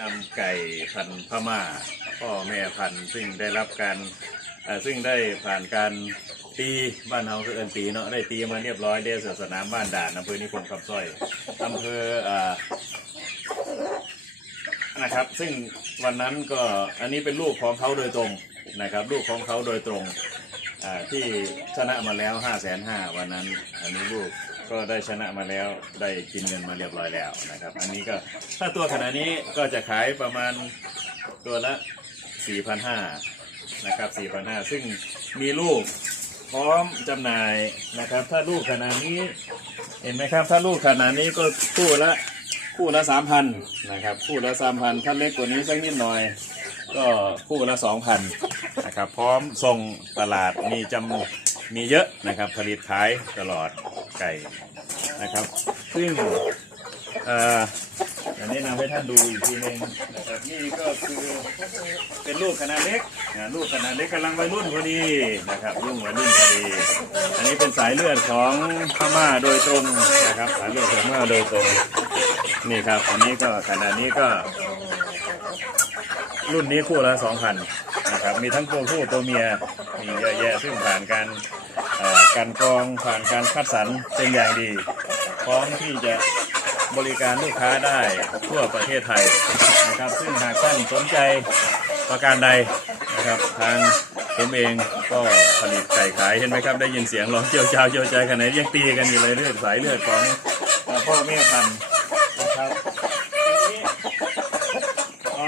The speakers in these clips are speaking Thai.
นำไก่พันธุ์พม่า พ่อแม่พันธุ์ซึ่งได้รับการซึ่งได้ผ่านการตีบ้านเฮาคือเอินตีเนาะได้ตีมาเรียบร้อยได้ศาสนามบ้านด่านอำเภอนิคมคำสร้อยอำเภออ่อนะครับ ซึ่งวันนั้นก็อันนี้เป็นลูกของเขาโดยตรงนะครับลูกของเขาโดยตรงอ่าที่ชนะมาแล้ว5้าแสนห้าวันนั้นอันนี้ลูก ก็ได้ชนะมาแล้วได้กินเงินมาเรียบร้อยแล้วนะครับ อันนี้ก็ถ้าตัวขนาดนี้ก็จะขายประมาณตัวละ 4,500นะครับ4,500ซึ่งมีลูกพร้อมจำหน่ายนะครับ ถ้าลูกขนาดนี้เห็นไหมครับ ถ้าลูกขนาดนี้ก็คู่ละคู่ละ3,000นะครับ คู่ละ3,000ถ้าเล็กกว่านี้สักนิดหน่อยก็คู่ละ2,000นะครับพร้อมส่งตลาดมีจำมีเยอะนะครับผลิตขายตลอดไก่ นะครับ ซึ่งอ่ออันนี้นำให้ท่านดูอีกทีหนึงนะครับนี่ก็คือเป็นลูกขนาดเล็กนะลูกขนาดเล็กกำลังวัยรุ่นพอดีนะครับรุ่งวัยรุ่นพอดี อันนี้เป็นสายเลือดของพม่าโดยตรงนะครับ สายเลือดของพม่าโดยตรงนี่ครับ อันนี้ก็ขนาดนี้ก็ รุ่นนี้คู่ละสองพันนะครับมีทั้งตัวผู้ตัวเมียมีเยอะแยะซึ่งผ่านการอ่อการกรองผ่านการคัดสรรเป็นอย่างดี พร้อมที่จะบริการลูกค้าได้ทั่วประเทศไทยนะครับ ซึ่งหากท่านสนใจประการใดนะครับ ทางผมเองก็ผลิตไก่ขายเห็นไหมครับ ได้ยินเสียงร้องเจียวจ้าวเจียวใจขนาดนี้ยังตีกันอยู่เลยเลือดสายเลือดของพ่อแม่พันธุ์นะครับทีนี้อ๋อ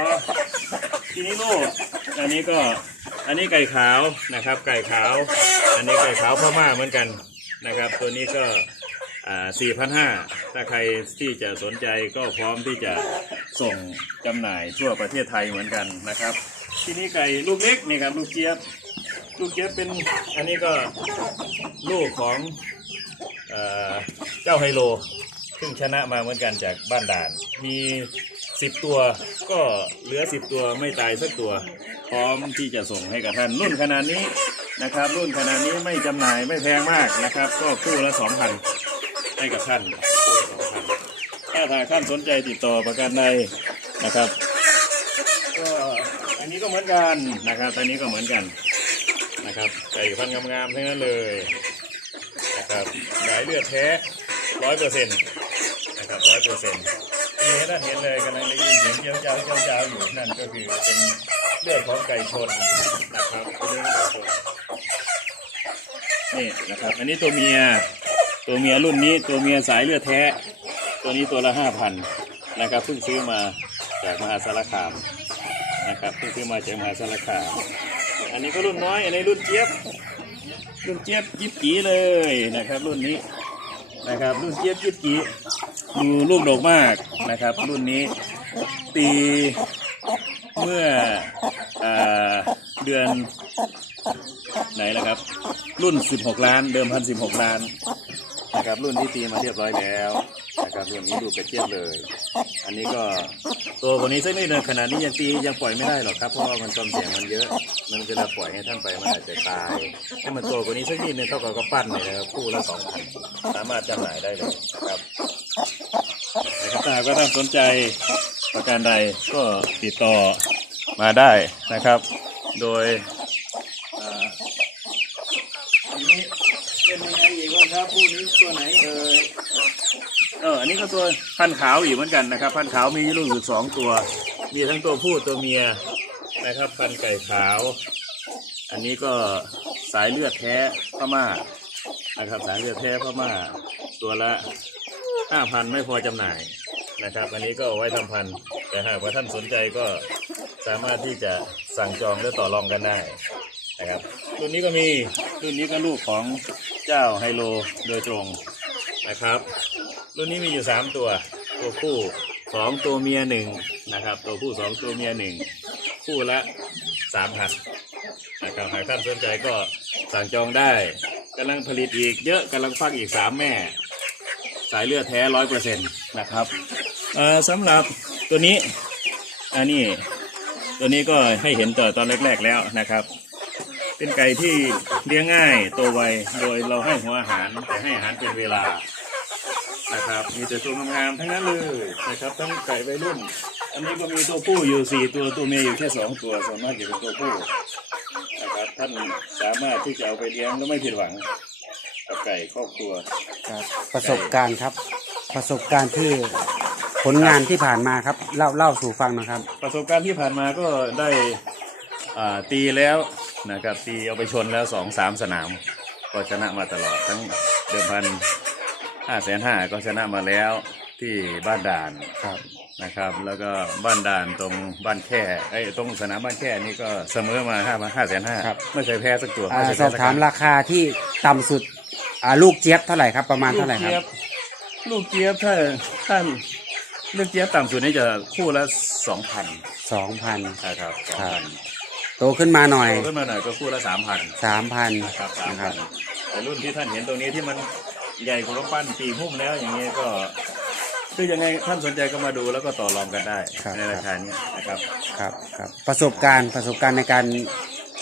ทีนี้ลูกอันนี้ก็อันนี้ไก่ขาวนะครับ ไก่ขาว อันนี้ไก่ขาวพม่าเหมือนกันนะครับ ตัวนี้ก็ สี่พันห้าถ้าใครที่จะสนใจก็พร้อมที่จะส่งจำหน่ายทั่วประเทศไทยเหมือนกันนะครับ ที่นี้ไก่ลูกเล็กนี่ครับลูกเจี๊ยบลูกเจี๊ยบเป็นอันนี้ก็ลูกของเอเจ้าไฮโล ซึ่งชนะมาเหมือนกันจากบ้านด่าน มีสิบตัวก็เหลือสิบตัวไม่ตายสักตัว พร้อมที่จะส่งให้กับท่านรุ่นขนาดนี้นะครับ รุ่นขนาดนี้ไม่จำหน่ายไม่แพงมากนะครับ ก็คู่ละสองพัน ให้กับท่าน ถ้าทางท่านสนใจติดต่อประกันใดนะครับก็อันนี้ก็เหมือนกันนะครับอันนี้ก็เหมือนกันนะครับไก่พันธุ์งามๆทั้งนั้นเลยนะครับสายเลือดแท้ร้อยเปอร์เซ็นต์นะครับร้อยเปอร์เซ็นต์นี่ให้ท่านเห็นเลยกำลังได้ยินเสียงเจ้าเจ้าเจ้าเจ้าอยู่นั่นก็คือเป็นเลือดของไก่ชนนะครับเป็นเลือดของไก่ชนนี่นะครับ อันนี้ตัวเมีย ตัวเมียรุ่นนี้ตัวเมียสายเลือดแท้ ตัวนี้ตัวละห้าพันนะครับเพิ่งซื้อมาจากมหาสารคามนะครับเพิ่งซื้อมาจากมหาสารคาม อันนี้ก็รุ่นน้อยอันนี้รุ่นเจี๊ยบรุ่นเจี๊ยบยิบจีเลยนะครับรุ่นนี้นะครับรุ่นเจี๊ยบยิบจีดูลูกดกมากนะครับ รุ่นนี้ตีเมื่ออเดือนไหนละครับ รุ่น 16 ล้าน เดิมพัน16 ล้าน นะครับรุ่นนี้ตีมาเรียบร้อยแล้วนะครับรุ่นนี้ดูกระเจี๊ยบเลย อันนี้ก็ตัวคนนี้สักนิดหนึงขนาดนี้ยังตียังปล่อยไม่ได้หรอกครับเพราะว่ามันความเสียงมันเยอะ มันเวลาปล่อยให้ท่านไปมันอาจจะตายให้มันตัวกว่านี้สักนิดหนึงเท่ากับก็ปั้นเลยนะครับคู่ละสองพันสามารถจำหน่ายได้เลยนะครับนะครับถ้าหากว่าท่านสนใจประการใดก็ติดต่อมาได้นะครับ โดยอ่าอันนี้เป็นยังไงอีกบ้างครับคู่นี้ตัวไหนเอ่ย เอันนี้ก็ตัวพันขาวอีกเหมือนกันนะครับ พันขาวมีลูกอยู่สองตัว มีทั้งตัวผู้ตัวเมียนะครับ พันไก่ขาว อันนี้ก็สายเลือดแท้พม่านะครับสายเลือดแท้พม่าตัวละห้าพันไม่พอจำหน่ายนะครับ อันนี้ก็เอาไว้ทำพันแต่หากว่าท่านสนใจก็สามารถที่จะสั่งจองและต่อรองกันได้นะครับรุ่นนี้ก็มีรุ่นนี้ก็ลูกของเจ้าไฮโลโดยตรงนะครับ รุ่นนี้มีอยู่สามตัว ตัวผู้สองตัวเมียหนึ่งนะครับ ตัวผู้สองตัวเมียหนึ่งคู่ละสามพันนะครับหากท่านสนใจก็สั่งจองได้กำลังผลิตอีกเยอะกำลังฟักอีกสามแม่ สายเลือดแท้ร้อยเปอร์เซ็นต์นะครับเอ่อสำหรับตัวนี้อันนี้ตัวนี้ก็ให้เห็นต่อตอนแรก ๆแล้วนะครับ เป็นไก่ที่เลี้ยงง่ายโตวไวโดยเราให้หัวอาหารแต่ให้อาหารเป็นเวลา นะครับ มีแต่ตัวงามๆทั้งนั้นเลยนะครับทั้งไก่วัยรุ่น อันนี้ก็มีตัวผู้อยู่สี่ตัวตัวเมียอยู่แค่สองตัวส่วนมากจะเป็นตัวผู้นะครับท่านสามารถที่จะเอาไปเลี้ยงแล้วไม่ผิดหวังกับไก่ครอบครัว ครับประสบการณ์ครับ ประสบการณ์ที่ผลงานที่ผ่านมาครับ เล่าเล่าสู่ฟังนะครับ ประสบการณ์ที่ผ่านมาก็ได้อ่าตีแล้วนะครับตีเอาไปชนแล้วสองสามสนาม ก็ชนะมาตลอดทั้งเดิมพัน ห้าแสนห้าก็ชนะมาแล้วที่บ้านด่านครับ นะครับ แล้วก็บ้านด่านตรงบ้านแค่ไอ้ยตรงสนามบ้านแค่นี่ก็เสมอมาห้าห้าแสนห้าไม่เคยแพ้สักตัวอ่าไม่เคยสอแพ้บสักถามครั้งราคาที่ต่ำสุดอ่าลูกเจี๊ยบเท่าไหร่ครับประมาณลูเท่ากไหร่ครัเจี๊ยบ บลูกเจี๊ยบถ้าถ้าลูกเจี๊ยบต่ำสุดนี่จะคู่ละสองพันสองพัน นะครับสองครับพันโตขึ้นมาหน่อยโตขึ้นมาหน่อยก็คู่ละสามพัน สามพันครับสามนะคพัรันบแต่รุ่นที่ท่านเห็นตรงนี้ที่มัน ใหญ่กว่ารูปปั้นปีหุ้มแล้วอย่างเงี้ยก็ คือยังไงท่านสนใจก็มาดูแล้วก็ต่อรองกันได้ครับ ในราคานี้นะครับ ครับครับประสบการณ์ประสบการณ์ในการ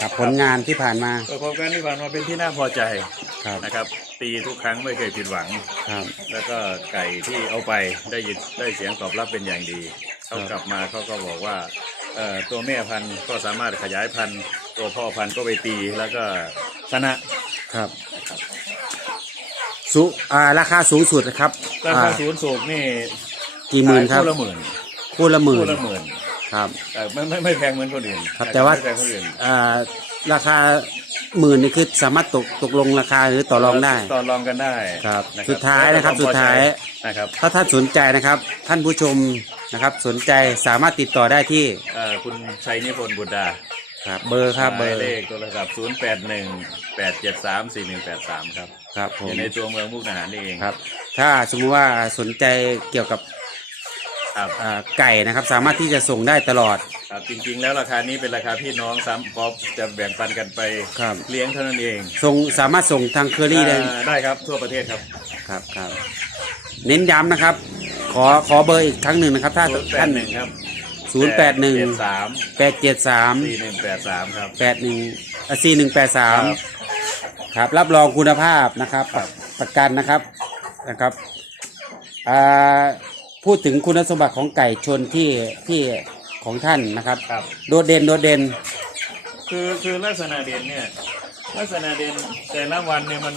ครับผลงานที่ผ่านมาประกอบการที่ผ่านมาเป็นที่น่าพอใจครับนะครับ ตีทุกครั้งไม่เคยผิดหวัง ครับ แล้วก็ไก่ที่เอาไปได้ยินได้เสียงตอบรับเป็นอย่างดีเขาครับกลับมาเขาก็บอกว่าเอ่อตัวแม่พันธุ์ก็สามารถขยายพันธุ์ ตัวพ่อพันธุ์ก็ไปตีแล้วก็ชนะครับ สุอ่าราคาสูงสุดนะครับราอ่าคาศูนย์สูงนี่กี่หมื่นครับคู่ละหมื่นคู่ละหมื่นคู่ละหมื่นครับแต่ไม่ไม่ไม่แพงเหมือนคนอื่นครับแต่ว่าไม่แพงคนอื่นอ่าราคาหมื่นนี่คือสามารถตกตกลงราคาหรือต่อรองได้ ต่อรองกันได้ครับนะสุดท้ายนะครับแล้วแต่วมสุดท้ายพอใจนะครับถ้าท่านสนใจนะครับ ท่านผู้ชมนะครับ สนใจสามารถติดต่อได้ที่เอ่อคุณชัยนิพนธ์บุตรดาครับเบอร์ครับหเบอมายร์เลขโทรศัพท์0 8 1 8 7 3 4 1 8 3ครับ ครับผอมยู่ในตัวเมืองมุกดาหารนี่เองครับ ถ้าสมมติว่าสนใจเกี่ยวกับครับอ่าไก่นะครับ สามารถที่จะส่งได้ตลอด ครับจริง ๆ แล้วราคานี้เป็นราคาพี่น้องซ้ำพอจะแบ่งปันกันไปครับ เลี้ยงเท่านั้นเองส่งสามารถส่งทางเคอรี่ได้อ่าได้ครับทั่วประเทศครับ ครับครับ เน้นย้ำนะครับ ขอขอเบอร์อีกครั้งหนึ่งนะครับ ถ้า0ท่าน8 1 ครับศูนย์แปดหนึ่ง3แปดเจ็ดสาม4 1 8 3 ครับแปดหนึ่งสี่หนึ่งแปดสามครับ ครับ รับรองคุณภาพนะครับครับประกันนะครับนะครับอ่าพูดถึงคุณสมบัติของไก่ชนที่ที่ของท่านนะครับ ครับ โดดเด่นโดดเด่น คือคือลักษณะเด่นเนี่ยลักษณะเด่นแต่ละวันเนี่ยมัน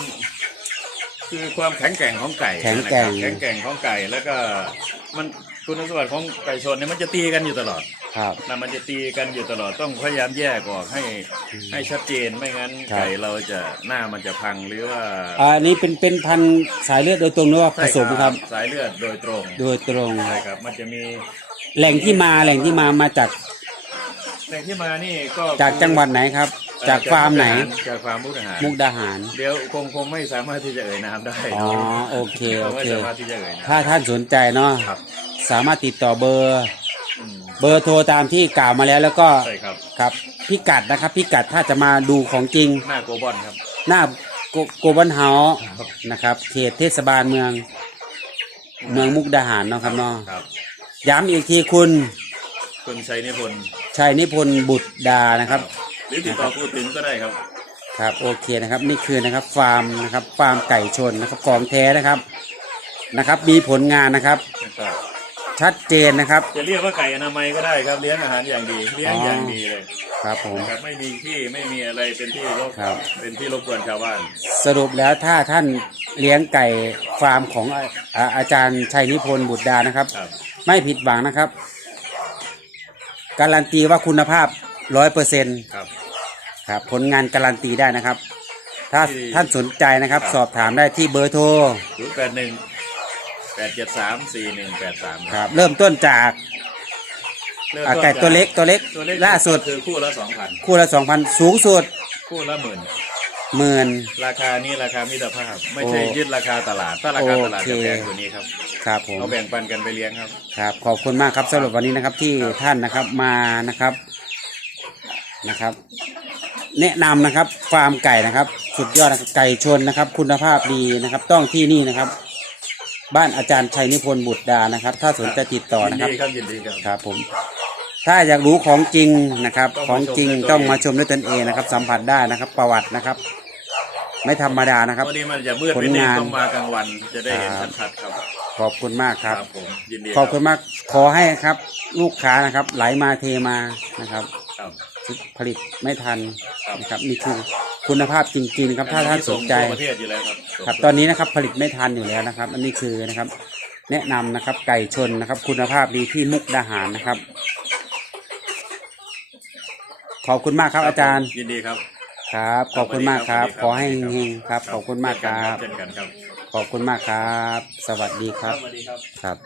คือความแข็งแกร่งของไก่แข็งแกร่ง นะครับแข็งแกร่งของไก่แล้วก็มันคุณสมบัติของไก่ชนเนี่ยมันจะตีกันอยู่ตลอด ครับ นะมันจะตีกันอยู่ตลอดต้องพยายามแยกออกให้ให้ชัดเจนไม่งั้นครับ ไก่เราจะหน้ามันจะพังหรือว่าอ่าอันนี้เป็นเป็นพันธุ์สายเลือดโดยตรงหรือว่าผสมครับ สายเลือดโดยตรงโดยตรงใช่ครับ มันจะมีแหล่งที่มาแหล่งที่มามาจากแหล่งที่มานี่ก็จากจังหวัดไหนครับ เอ่อจากฟาร์มไหน จากฟาร์มมุกดาหารมุกดาหาร เดี๋ยวคงคงไม่สามารถที่จะเอ่ยนามได้อ๋อโอเคโอไม่เค สามารถที่จะเอ่ยนามถ้าท่านสนใจเนาะครับ สามารถติดต่อเบอร์อืม เบอร์โทรตามที่กล่าวมาแล้วแล้วก็ใช่ครับครับพิกัดนะครับ พิกัดถ้าจะมาดูของจริง หน้าโกบอลครับ หน้าโกโกบันเฮาส์นะครับ เขตเทศบาลเมืองเมืองมุกดาหารเนาะครับเนาะครับย้ำอีกทีคุณคุณชัยนิพนธ์ชัยนิพนธ์บุตรดานะครับ หรือติดต่อพูดถึงก็ได้ครับ ครับโอเคนะครับนี่คือนะครับฟาร์มนะครับฟาร์มไก่ชนนะครับของแท้นะครับนะครับ มีผลงานนะครับครับ ชัดเจนนะครับ จะเรียกว่าไก่อนามัยก็ได้ครับเลี้ยงอาหารอย่างดีเลี้ยงอ๋อออย่างดีเลยครับผม นะครับไม่มีที่ไม่มีอะไรเป็นที่รบครับ เป็นที่รบกวนชาวบ้านสรุปแล้วถ้าท่านเลี้ยงไก่ฟาร์มของอาอาอาจารย์ชัยนิพนธ์บุตรดานะครับ ครับไม่ผิดหวังนะครับ การันตีว่าคุณภาพร้อยเปอร์เซ็นต์ครับ ครับผลงานการันตีได้นะครับ ถ้าที่ท่านสนใจนะครับ ครับ สอบถามได้ที่เบอร์โทร ศูนย์แปดหนึ่ง แปดเจ็ดสามสี่หนึ่งแปดสามครับ เริ่มต้นจากเริ่มอ่าต้นไก่จากตัวเล็กตัวเล็กตัวเล็กล่าสุด คือคู่ละสองพันคู่ละสองพันสูงสุดคู่ละหมื่นหมื่น ราคานี้ราคามิตรภาพ ไม่ใช่โอ้ยึดราคาตลาด ถ้าราคาตลาดโอเค จะแพงกว่านี้ครับครับผม เอาแบ่งปันกันไปเลี้ยงครับ ครับขอบคุณมากครับสำหรับวันนี้นะครับที่ท่านนะครับมานะครับนะครับ แนะนำนะครับฟาร์มไก่นะครับ สุดยอดนะครับไก่ชนนะครับ คุณภาพดีนะครับ ต้องที่นี่นะครับ บ้านอาจารย์ชัยนิพนธ์บุตรดานะครับ ถ้าสนใจติดต่อยินะนครับดีครับยินดีครับ ครับผม ถ้าอยากรู้ของจริงนะครับต้องของมาชมจริงด้วยตัวต้องเองมาชมด้วยตนเองนะครับ สัมผัสได้นะครับ ประวัตินะครับ ไม่ธรรมดานะครับ วันนี้มันจะมืดผลนิดนึงงาน ต้องมากลางวันจะได้เห็นครับชัดๆครับขอบคุณมากครับ ผมยินดีขอบคุณมากขอให้ครับ ลูกค้านะครับ ไหลมาเทมานะครับ ครับผลิตไม่ทันครับนะครับนี่คือคุณภาพจริงๆนะครับถ้าท่านสนใจส่งทั่วประเทศอยู่แล้วครับส่งครับ ตอนนี้นะครับผลิตไม่ทันอยู่แล้วนะครับ อันนี้คือนะครับ แนะนำนะครับไก่ชนนะครับ คุณภาพดีที่มุกดาหารนะครับ ขอบคุณมากครับอาจารย์ยินดีครับครับ ขอบคุณมากครับ ขอให้เฮงๆครับ ขอบคุณมากครับ เช่นกันครับ ขอบคุณมากครับ สวัสดีครับสวัสดีครับ ครับ